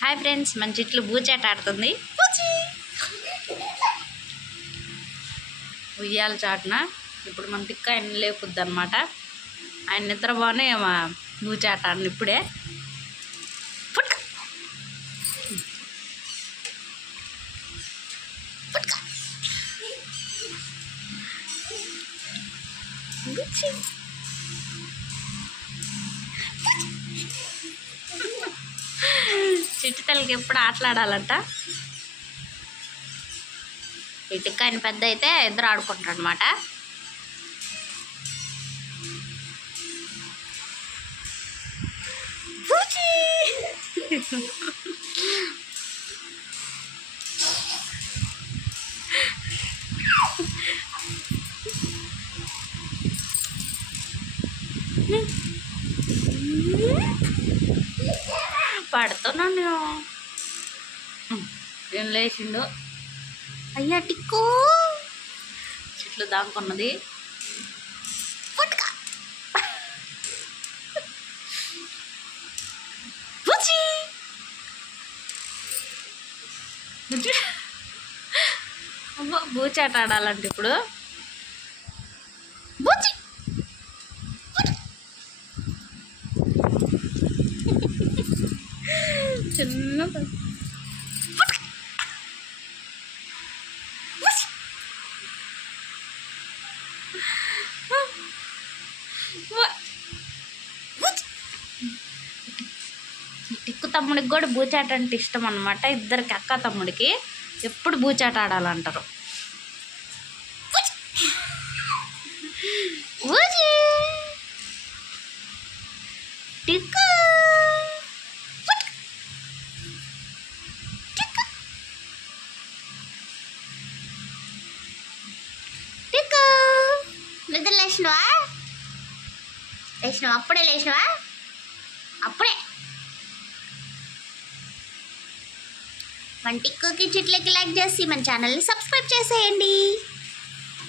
Hi friends, మన చెట్లు బూచాట ఆడుతుంది. ఉయ్యాల చాటున ఇప్పుడు మన తిక్క ఆయన లేపుద్ది అనమాట. ఆయన నిద్రపోనే బూచాట ఆడిన ఇప్పుడే. చిట్టి తల్లికి ఎప్పుడు ఆటలాడాలంట. ఇటుక ఆయన పెద్ద అయితే ఇద్దరు ఆడుకుంటారు అనమాట. పడుతున్నాను ఏం లేచిండు. అయ్యా టిక్కు చెట్లు దాక్కున్నది. అమ్మా బూచాట ఆడాలంటే ఇప్పుడు చిన్న టిక్కు తమ్ముడికి కూడా బూచాట అంటే ఇష్టం అనమాట. ఇద్దరికి అక్క తమ్ముడికి ఎప్పుడు బూచాట ఆడాలంటారు. టిక్కు టిక్కు నిద్ర లేచినవా? అప్పుడే లేచినవా? అప్పుడే మన టిక్కుకి చెట్లకి లైక్ చేసి మన ఛానల్ని సబ్స్క్రైబ్ చేసేయండి.